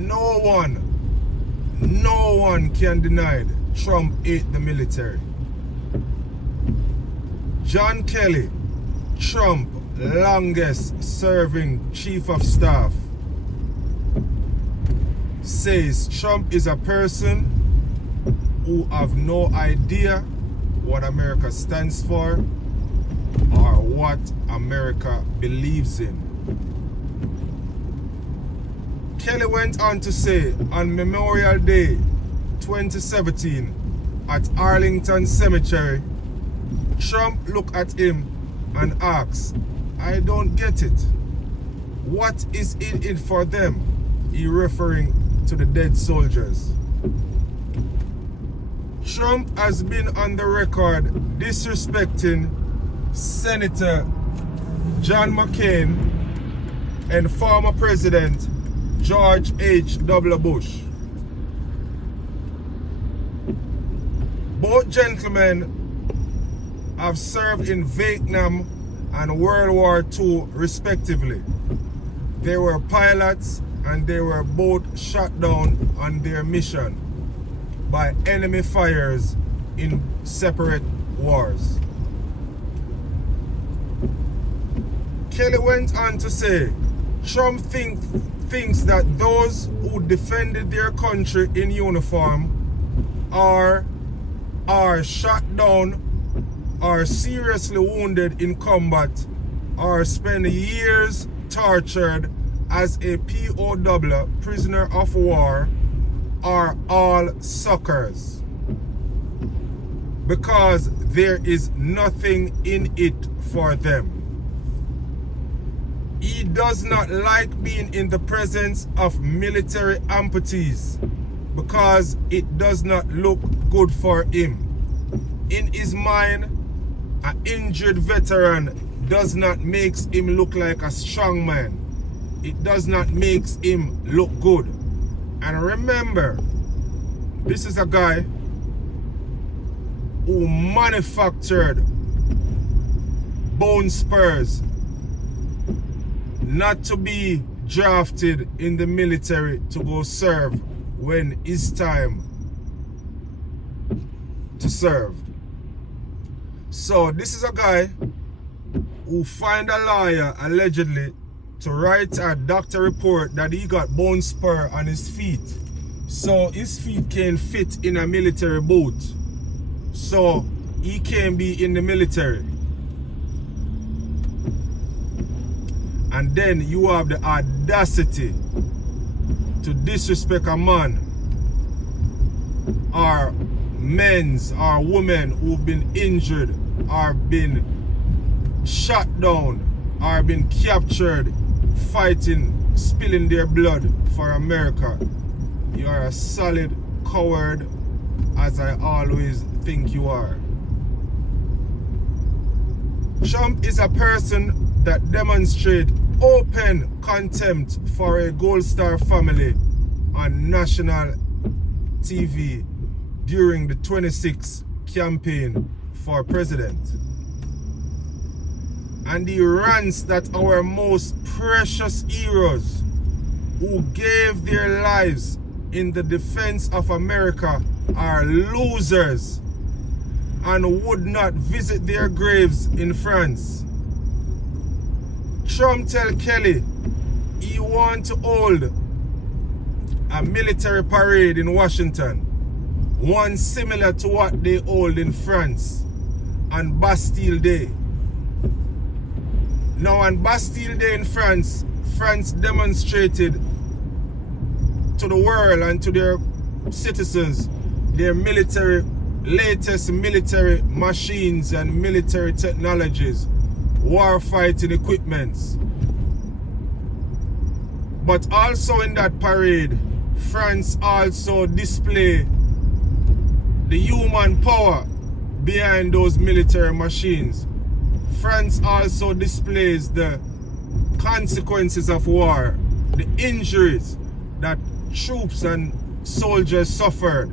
no one can deny Trump ate the military. John Kelly, Trump longest serving chief of staff, says Trump is a person who have no idea what America stands for or what America believes in. Kelly went on to say on Memorial Day 2017 at Arlington Cemetery, Trump looked at him and asked, "I don't get it. What is in it for them?" He referring to the dead soldiers. Trump has been on the record disrespecting Senator John McCain and former President George H.W. Bush. Both gentlemen have served in Vietnam and World War II respectively. They were pilots and they were both shot down on their mission by enemy fires in separate wars. Kelly went on to say, Trump thinks that those who defended their country in uniform are shot down or seriously wounded in combat or spend years tortured as a POW, prisoner of war, are all suckers, because there is nothing in it for them. He does not like being in the presence of military amputees because it does not look good for him. In his mind, an injured veteran does not make him look like a strong man. It does not make him look good. And remember, this is a guy who manufactured bone spurs not to be drafted in the military to go serve when it's time to serve. So this is a guy who find a lawyer allegedly to write a doctor report that he got bone spur on his feet, so his feet can fit in a military boot, so he can be in the military. And then you have the audacity to disrespect a man or men's or women who've been injured or been shot down or been captured fighting, spilling their blood for America. You are a solid coward, as I always think you are. Trump is a person that demonstrates open contempt for a Gold Star family on national TV during the 26th campaign for president. And he rants that our most precious heroes who gave their lives in the defense of America are losers and would not visit their graves in France. Trump tell Kelly he want to hold a military parade in Washington, one similar to what they hold in France on Bastille Day. Now on Bastille Day in France, France demonstrated to the world and to their citizens their latest military machines and military technologies, war fighting equipments. But also in that parade, France also display the human power behind those military machines. France also displays the consequences of war, the injuries that troops and soldiers suffered.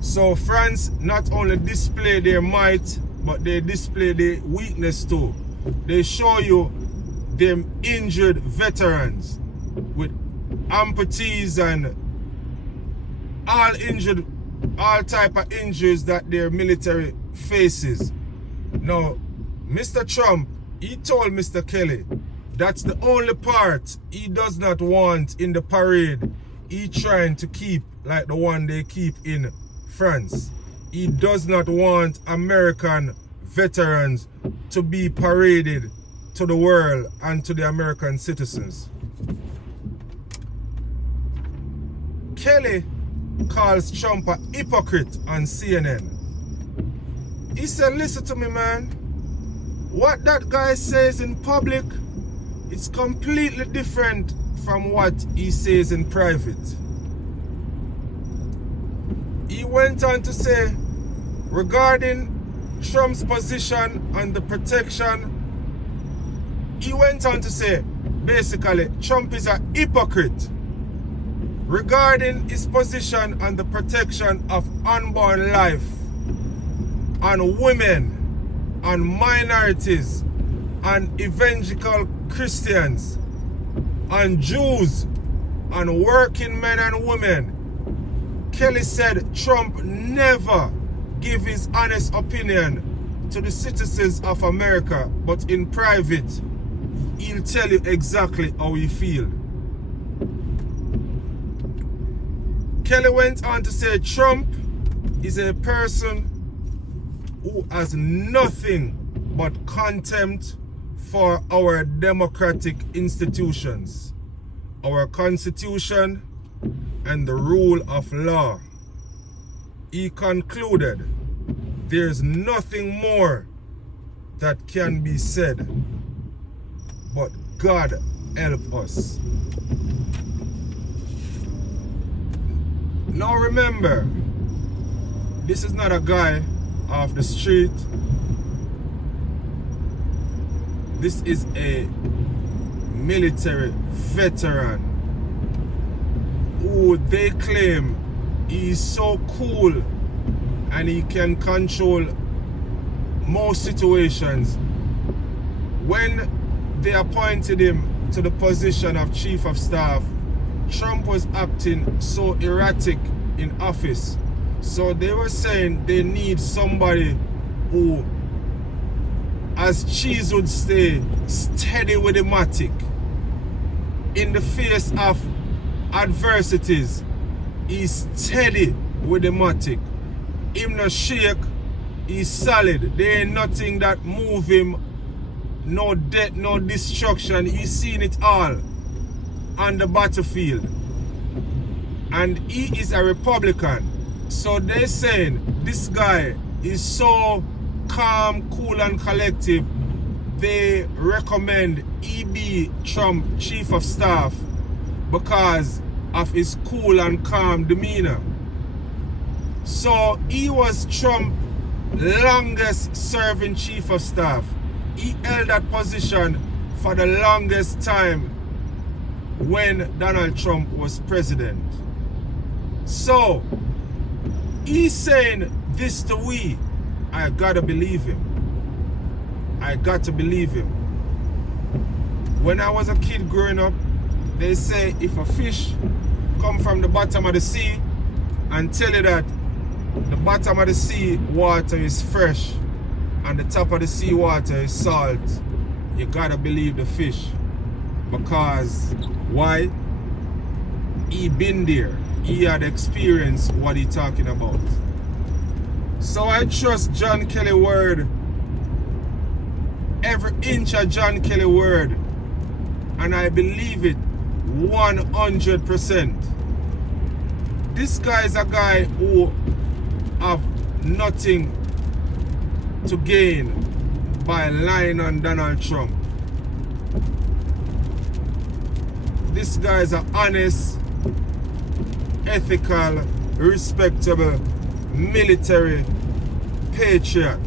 So France not only display their might, but they display their weakness too. They show you them injured veterans with amputees and all type of injuries that their military faces. Now, Mr. Trump, he told Mr. Kelly that's the only part he does not want in the parade he trying to keep like the one they keep in France. He does not want American veterans to be paraded to the world and to the American citizens. Kelly calls Trump a hypocrite on CNN. He said, listen to me, man. What that guy says in public is completely different from what he says in private. He went on to say, regarding Trump's position on the protection, he went on to say, basically, Trump is a hypocrite regarding his position on the protection of unborn life, on women, on minorities, on evangelical Christians, on Jews, on working men and women. Kelly said Trump never give his honest opinion to the citizens of America, but in private, he'll tell you exactly how he feels. Kelly went on to say Trump is a person who has nothing but contempt for our democratic institutions, our Constitution, and the rule of law. He concluded there's nothing more that can be said, but God help us. Now remember, this is not a guy off the street. This is a military veteran who they claim is so cool and he can control most situations. When they appointed him to the position of Chief of Staff, Trump was acting so erratic in office. So they were saying they need somebody who, as Cheese would say, steady with the matic. In the face of adversities, he's steady with the matic. Him no shake, he's solid. There ain't nothing that move him. No death, no destruction. He's seen it all on the battlefield. And he is a Republican. So they're saying this guy is so calm, cool, and collective. They recommend he be Trump Chief of Staff because of his cool and calm demeanor. So he was Trump's longest serving Chief of Staff. He held that position for the longest time when Donald Trump was president. So he's saying this to we. I gotta believe him. I got to believe him. When I was a kid growing up, they say if a fish come from the bottom of the sea and tell you that the bottom of the sea water is fresh and the top of the sea water is salt, you gotta believe the fish. Because why? He been there. He had experienced what he talking about. So I trust John Kelly word, every inch of John Kelly word, and I believe it 100%. This guy is a guy who have nothing to gain by lying on Donald Trump. This guy is an honest, ethical, respectable military patriot.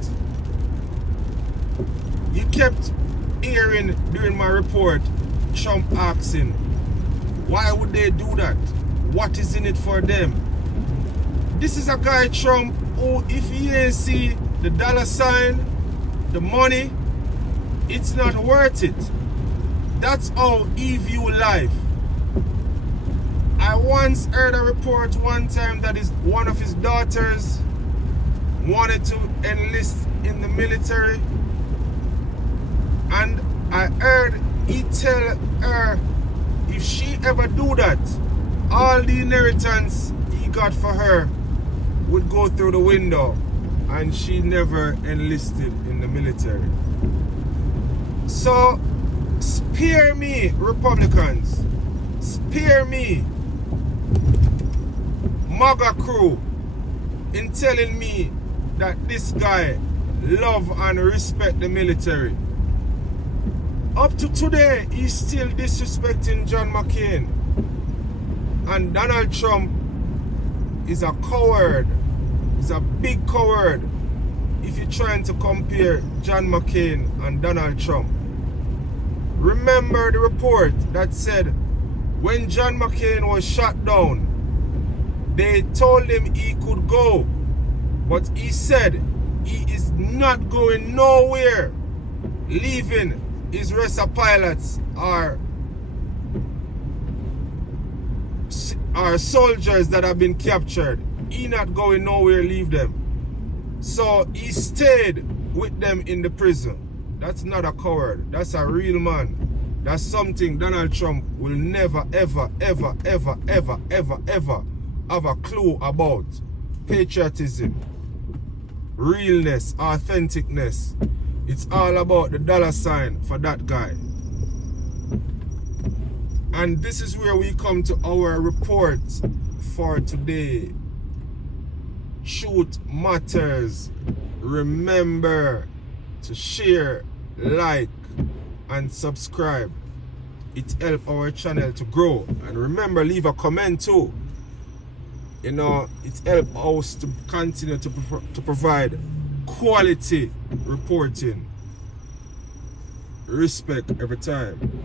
You kept hearing during my report Trump asking, why would they do that? What is in it for them? This is a guy, Trump, who if he ain't see the dollar sign, the money, it's not worth it. That's how he view life. once heard a report one time that one of his daughters wanted to enlist in the military, and I heard he tell her if she ever do that, all the inheritance he got for her would go through the window, and she never enlisted in the military. So spare me, Republicans, spare me, MAGA crew, in telling me that this guy love and respect the military. Up to today, he's still disrespecting John McCain. And Donald Trump is a coward. He's a big coward if you're trying to compare John McCain and Donald Trump. Remember the report that said when John McCain was shot down, they told him he could go, but he said he is not going nowhere, leaving his rest of pilots are soldiers that have been captured. He not going nowhere, leave them. So he stayed with them in the prison. That's not a coward. That's a real man. That's something Donald Trump will never, ever, ever, ever, ever, ever, ever have a clue about. Patriotism, realness, authenticness. It's all about the dollar sign for that guy. And this is where we come to our report for today. Truth matters. Remember to share, like, and subscribe. It helps our channel to grow. And remember, leave a comment too. You know, it helps us to continue to provide quality reporting. Respect every time.